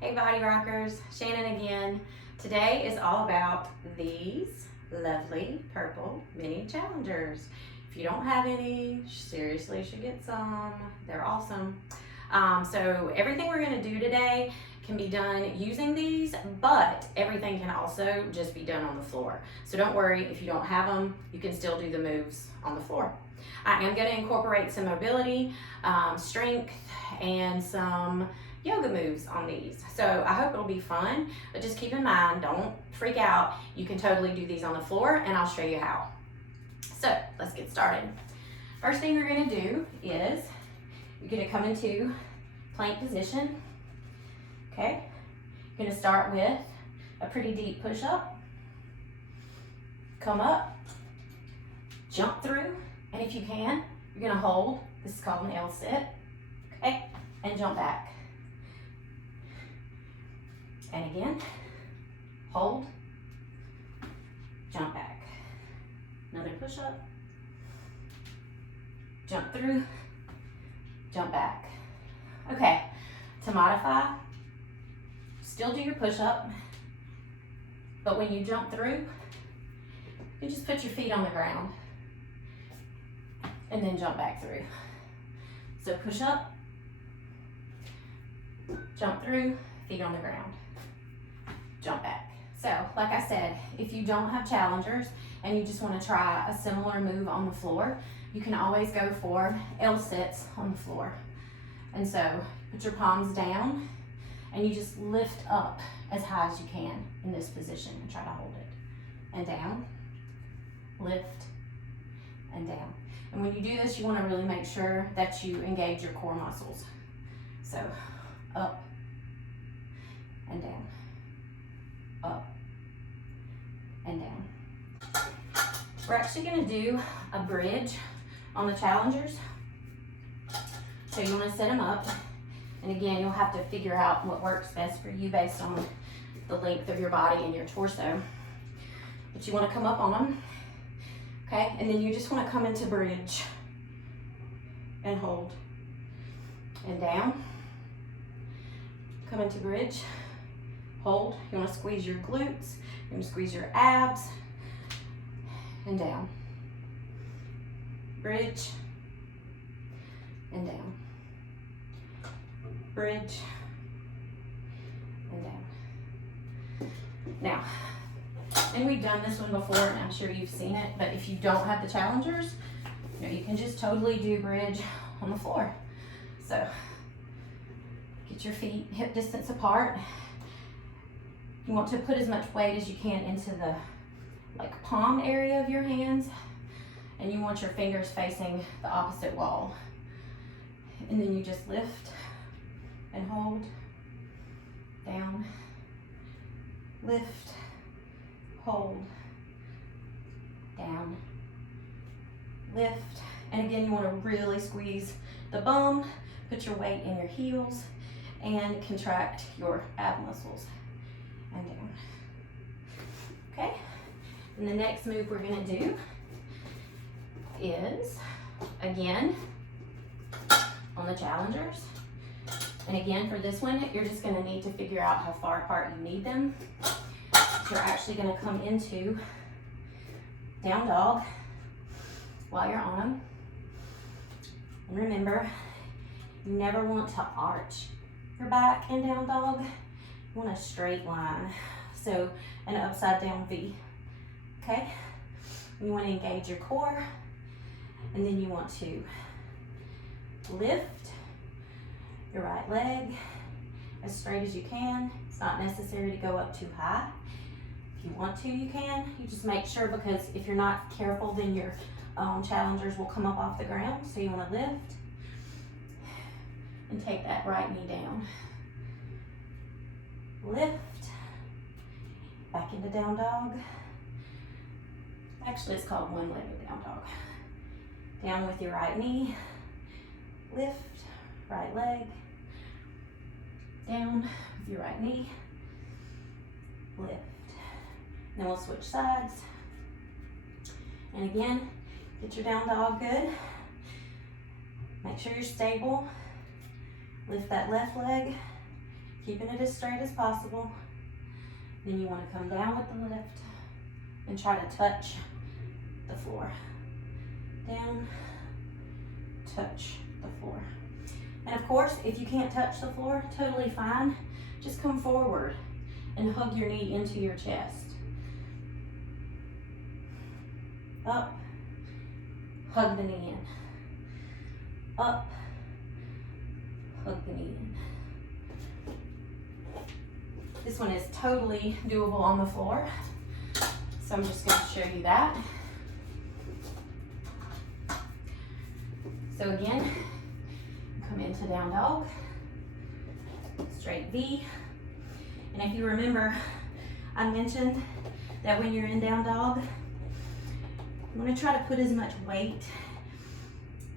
Hey Body Rockers, Shannon again. Today is all about these lovely purple mini challengers. If you don't have any, seriously should get some. They're awesome. So everything we're gonna do today can be done using these, but everything can also just be done on the floor. So don't worry, if you don't have them, you can still do the moves on the floor. I am gonna incorporate some mobility, strength, and some yoga moves on these. So I hope it'll be fun, but just keep in mind, don't freak out. You can totally do these on the floor and I'll show you how. So let's get started. First thing we're gonna do is you're gonna come into plank position. Okay, you're gonna start with a pretty deep push-up. Come up, jump through, and if you can, you're gonna hold. This is called an L sit. Okay, and jump back. And again, hold, jump back. Another push-up, jump through, jump back. Okay, to modify, still do your push-up, but when you jump through, you just put your feet on the ground and then jump back through. So push up, jump through, feet on the ground, jump back. So like I said, if you don't have challengers and you just want to try a similar move on the floor, you can always go for L sits on the floor. And so put your palms down and you just lift up as high as you can in this position and try to hold it. And down, lift, and down. And when you do this, you want to really make sure that you engage your core muscles. So up and down, up and down. We're actually going to do a bridge on the challengers. So you want to set them up, and again, you'll have to figure out what works best for you based on the length of your body and your torso. But you want to come up on them, okay? And then you just want to come into bridge and hold, and down. Come into bridge, hold. You want to squeeze your glutes, you want to squeeze your abs, and down. Bridge, and down. Bridge, and down. Now, and we've done this one before, and I'm sure you've seen it, but if you don't have the challengers, you can just totally do bridge on the floor. So, get your feet hip distance apart. You want to put as much weight as you can into the palm area of your hands, and you want your fingers facing the opposite wall. And then you just lift and hold, down, lift, hold, down, lift. And again, you want to really squeeze the bum, put your weight in your heels, and contract your ab muscles, and down. Okay, and the next move we're going to do is, again, on the challengers. And again, for this one, you're just going to need to figure out how far apart you need them. You're actually going to come into down dog while you're on them. And remember, you never want to arch your back in down dog. You want a straight line. So an upside down V. Okay? You want to engage your core, and then you want to lift your right leg as straight as you can. It's not necessary to go up too high. If you want to, you can. You just make sure, because if you're not careful, then your challengers will come up off the ground. So you want to lift and take that right knee down. Lift, back into down dog. Actually, it's called one-legged down dog. Down with your right knee, lift, right leg, down with your right knee, lift. Then we'll switch sides. And again, get your down dog good. Make sure you're stable. Lift that left leg. keeping it as straight as possible. Then you want to come down with the lift and try to touch the floor. Down, touch the floor. And of course, if you can't touch the floor, totally fine. Just come forward and hug your knee into your chest. Up, hug the knee in. Up, hug the knee in. This one is totally doable on the floor. So I'm just going to show you that. So again, come into down dog, straight V. And if you remember, I mentioned that when you're in down dog, you want to try to put as much weight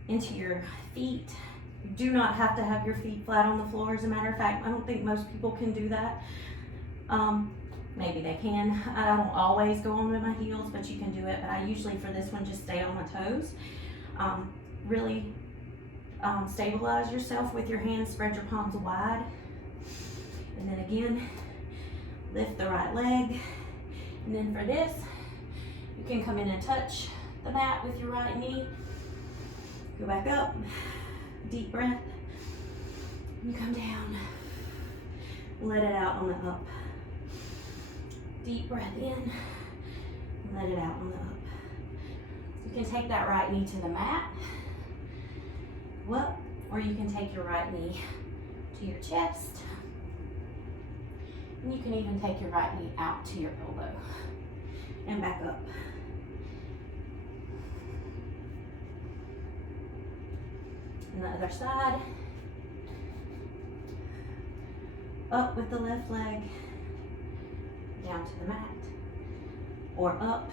into your feet. You do not have to have your feet flat on the floor. As a matter of fact, I don't think most people can do that. Maybe they can. I don't always go on with my heels, but you can do it. But I usually, for this one, just stay on my toes. Really stabilize yourself with your hands, spread your palms wide. And then again, lift the right leg. And then for this, you can come in and touch the mat with your right knee. Go back up, deep breath. You come down, let it out on the up. Deep breath in, let it out on the up. You can take that right knee to the mat, or you can take your right knee to your chest. And you can even take your right knee out to your elbow and back up. And the other side. Up with the left leg, down to the mat, or up,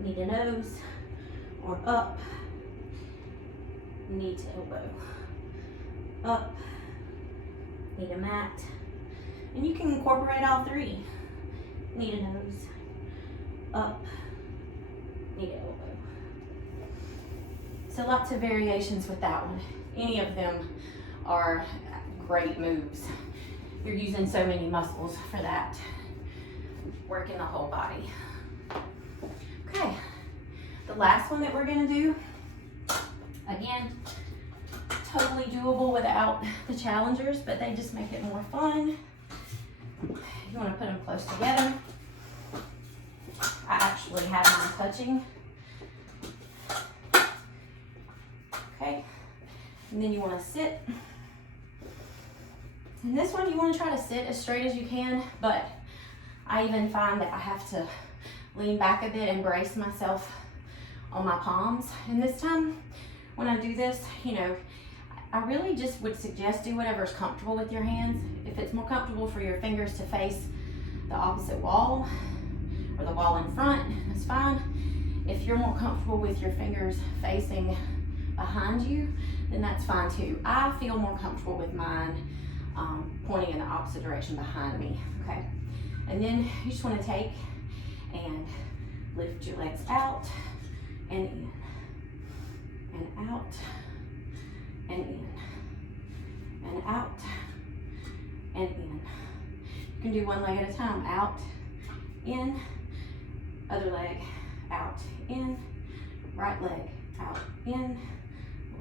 knee to nose, or up, knee to elbow, up, knee to mat. And you can incorporate all three. Knee to nose, up, knee to elbow. So lots of variations with that one. Any of them are great moves. You're using so many muscles for that. Working the whole body. Okay, the last one that we're gonna do, again, totally doable without the challengers, but they just make it more fun. You wanna put them close together. I actually have mine touching. Okay, and then you wanna sit. And this one, you want to try to sit as straight as you can, but I even find that I have to lean back a bit and brace myself on my palms. And this time, when I do this, I really just would suggest do whatever's comfortable with your hands. If it's more comfortable for your fingers to face the opposite wall or the wall in front, that's fine. If you're more comfortable with your fingers facing behind you, then that's fine too. I feel more comfortable with mine pointing in the opposite direction behind me, okay? And then you just want to take and lift your legs out and in, and out, and in, and out, and in. You can do one leg at a time. Out, in, other leg, out, in, right leg, out, in,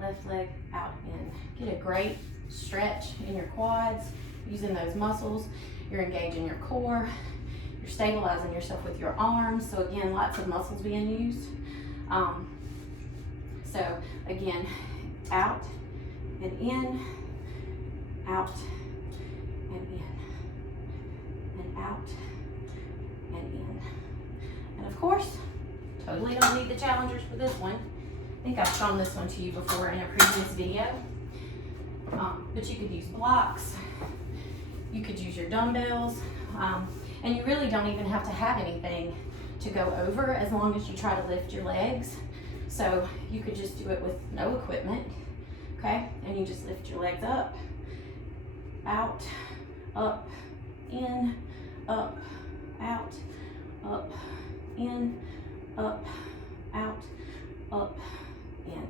left leg, out, in. Get a great stretch in your quads, using those muscles. You're engaging your core. You're stabilizing yourself with your arms. So again, lots of muscles being used. So again, out and in, out and in, and out and in. And of course, totally don't need the challengers for this one. I think I've shown this one to you before in a previous video. But you could use blocks, you could use your dumbbells, and you really don't even have to have anything to go over as long as you try to lift your legs. So you could just do it with no equipment, okay? And you just lift your legs up, out, up, in, up, out, up, in, up, out, up, in.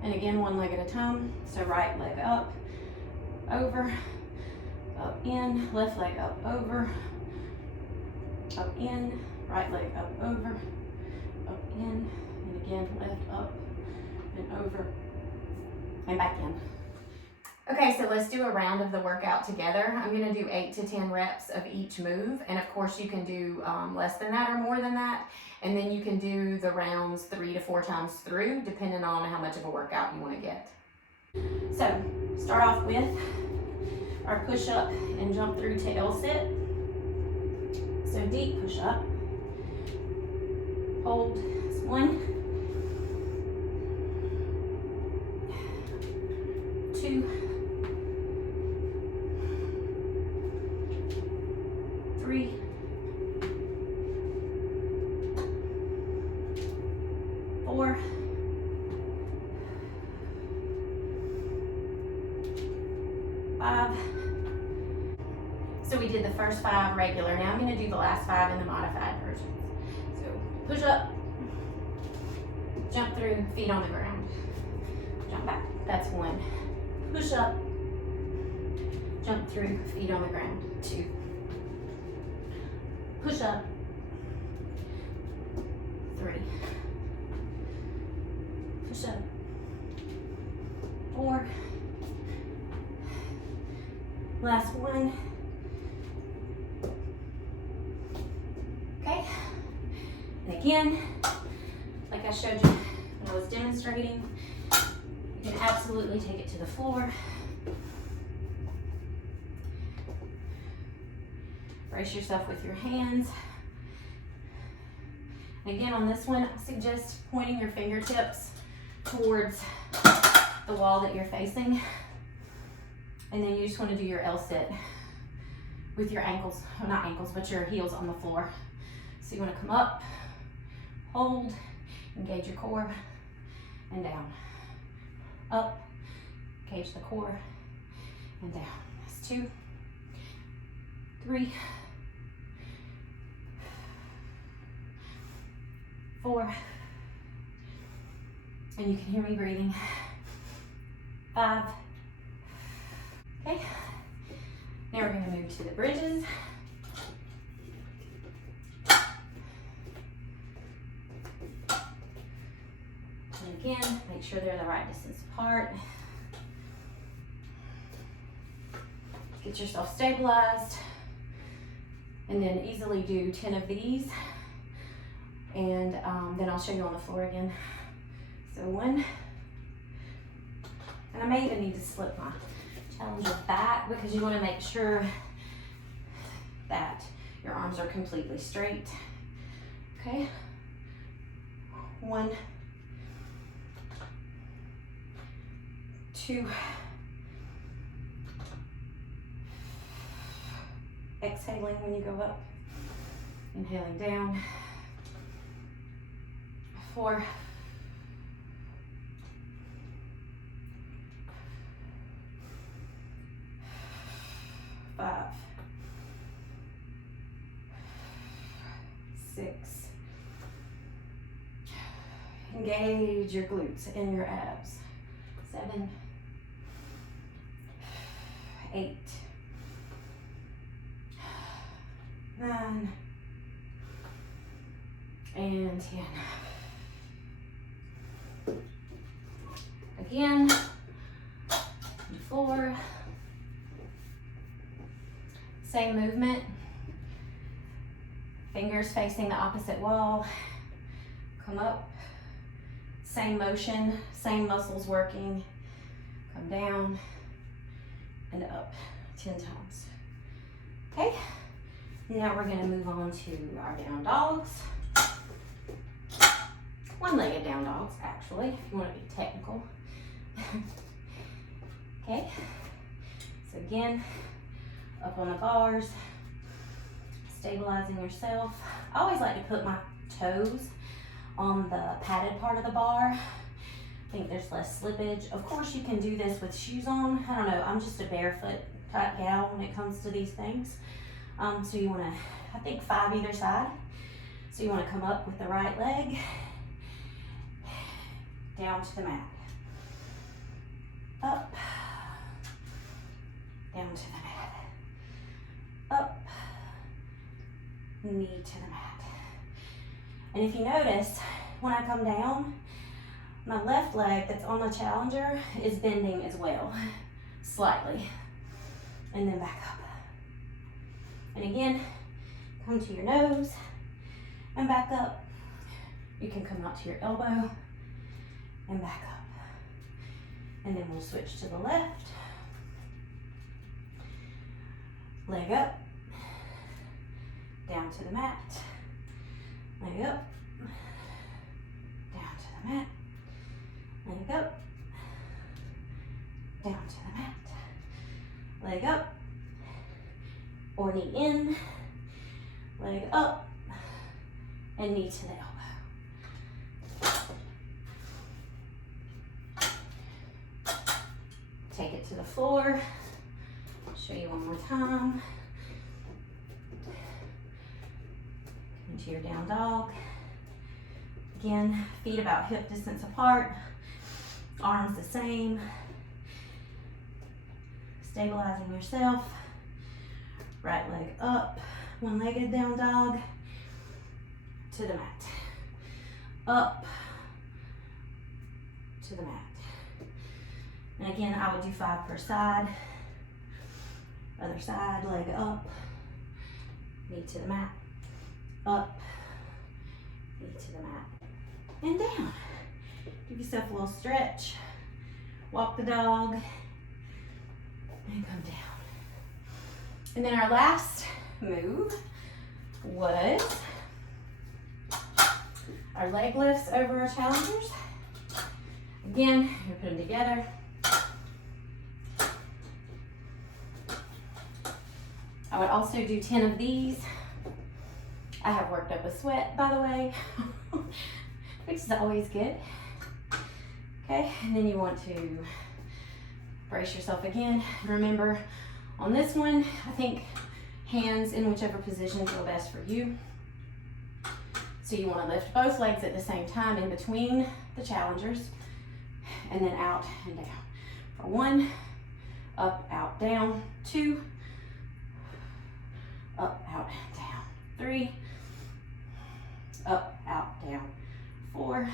And again, one leg at a time. So right leg up, over, up, in, left leg up, over, up, in, right leg up, over, up, in, and again, left up and over, and back in. Okay, so let's do a round of the workout together. I'm gonna do 8 to 10 reps of each move, and of course you can do less than that or more than that, and then you can do the rounds 3 to 4 times through, depending on how much of a workout you wanna get. So, start off with our push up and jump through to L-sit. So deep push up, hold, it's 1, 2, 3, 4, 5. So we did the first 5 regular. Now I'm going to do the last 5 in the modified versions. So push up, jump through, feet on the ground, jump back. That's 1. Push up, jump through, feet on the ground. 2. Push up. 3. Push up. 4. Last 1. Okay. And again, like I showed you when I was demonstrating, you can absolutely take it to the floor. Brace yourself with your hands. And again, on this one, I suggest pointing your fingertips towards the wall that you're facing. And then you just want to do your L-sit with your ankles, well, not ankles, but your heels on the floor. So you want to come up, hold, engage your core, and down. Up, engage the core, and down. That's 2, 3, 4, and you can hear me breathing. 5. Okay, now we're going to move to the bridges. And again, make sure they're the right distance apart. Get yourself stabilized, and then easily do 10 of these, and then I'll show you on the floor again. So 1, and I may even need to slip my challenger back because you want to make sure that your arms are completely straight. Okay, 1, 2, exhaling when you go up, inhaling down, 4, 5, 6. Engage your glutes and your abs. 7, 8, 9, and 10. Again, on the floor. Same movement. Fingers facing the opposite wall. Come up. Same motion, same muscles working. Come down and up 10 times. Okay, now we're going to move on to our down dogs. One-legged down dogs, actually, if you want to be technical. Okay, so again, up on the bars, stabilizing yourself. I always like to put my toes on the padded part of the bar. I think there's less slippage. Of course, you can do this with shoes on. I don't know, I'm just a barefoot type gal when it comes to these things. So you want to, I think 5 either side. So you want to come up with the right leg, down to the mat. Up, down to the mat. knee to the mat. And if you notice, when I come down, my left leg that's on the challenger is bending as well, slightly. And then back up. And again, come to your nose and back up. You can come out to your elbow and back up. And then we'll switch to the left. Leg up, down to the mat. Leg up, down to the mat. Leg up, down to the mat. Leg up, or knee in. Leg up, and knee to the elbow. Take it to the floor. Show you one more time. Into your down dog. Again, feet about hip distance apart. Arms the same. Stabilizing yourself. Right leg up. One-legged down dog. To the mat. Up. To the mat. And again, I would do 5 per side. Other side, leg up. Knee to the mat. Up. Knee to the mat. And down. Give yourself a little stretch. Walk the dog. And come down. And then our last move was our leg lifts over our challengers. Again, you put them together. I would also do 10 of these. I have worked up a sweat, by the way, which is always good. Okay, and then you want to brace yourself again. Remember, on this one, I think hands in whichever position feel best for you. So you want to lift both legs at the same time in between the challengers, and then out and down. For 1, up, out, down. 2, up, out, down. 3, up, out, down. 4,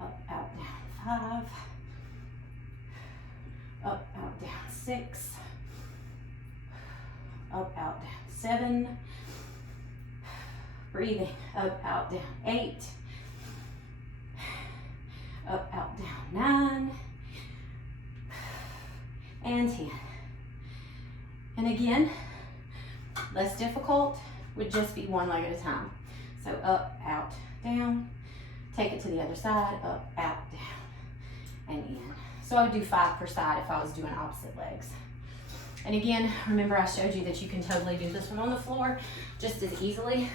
up, out, down. 5, up, out, down. 6, up, out, down. 7, breathing, up, out, down. 8, up, out, down. 9, and 10. And again, less difficult would just be one leg at a time. So up, out, down. Take it to the other side, up, out, down, and in. So I would do 5 per side if I was doing opposite legs. And again, remember I showed you that you can totally do this one on the floor just as easily.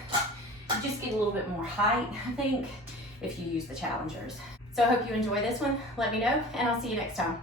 You just get a little bit more height, I think, if you use the challengers. So I hope you enjoy this one. Let me know, and I'll see you next time.